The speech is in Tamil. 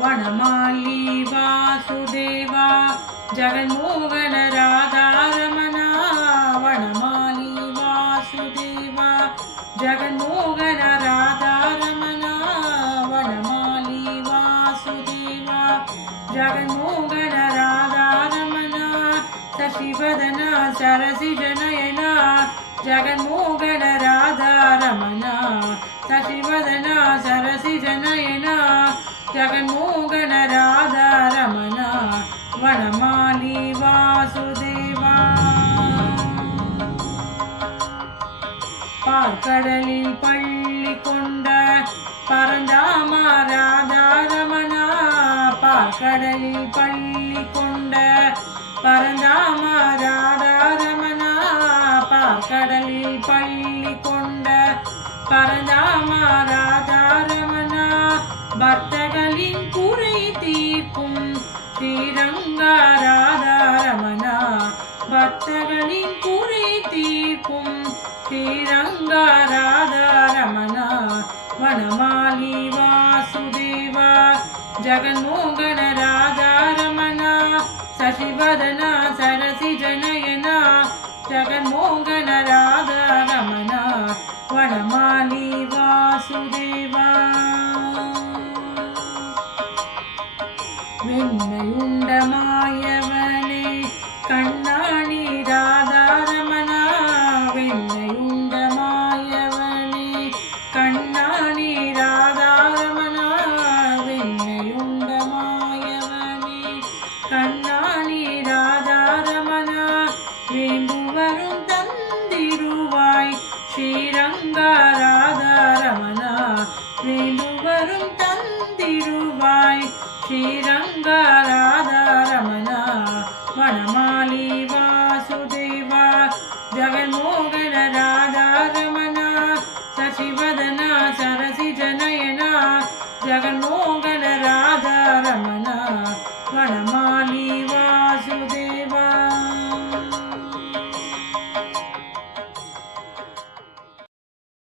वनमाली वासुदेवा जगन्मोहन राधारमणा वनमाली वासुदेवा जगन्मोहन राधारमणा वनमाली वासुदेवा जगन्मोहन राधारमणा शशिवदना सरसिजनयना जगन्मोहन राधारमणा शशिवदना सरसिजनयना जगन्मोहन राधारमणा वनमाली वासुदेवा பார்க்கடலில் பள்ளி கொண்ட பரந்தாமா ராதாரமணா பார்க்கடலில் பள்ளி கொண்ட பரந்தாமா ராதாரமணா பார்க்கடலில் பள்ளி கொண்ட பரந்தாமா ராதாரமணா பக்தர்களின் குறை தீர்க்கும் ஸ்ரீரங்கா ராதாரமணா பக்தர்களின் குறை தீர்க்கும் ஸ்ரீரங்கா ராதாரமணா வனமாலி வாசுதேவா ஜகன்மோகன ராதாரமணா சசிவதனா சரசிஜனயனா ஜகன்மோகன ராதாரமணா வனமாலி வாசுதேவா வெண்ணையுண்ட மாயவனே கண்ணாணி ராதாரமணா வெண்ணையுண்ட மாயவனே கண்ணாணி ராதாரமணா வெண்ணையுண்ட மாயவனே கண்ணாணி ராதாரமணா வேண்டுவரும் தந்திருவாய் ஸ்ரீரங்கா ராதாரமணா வேண்டுவரும் தந்திருவாய் ஸ்ரீரங்கா ராதா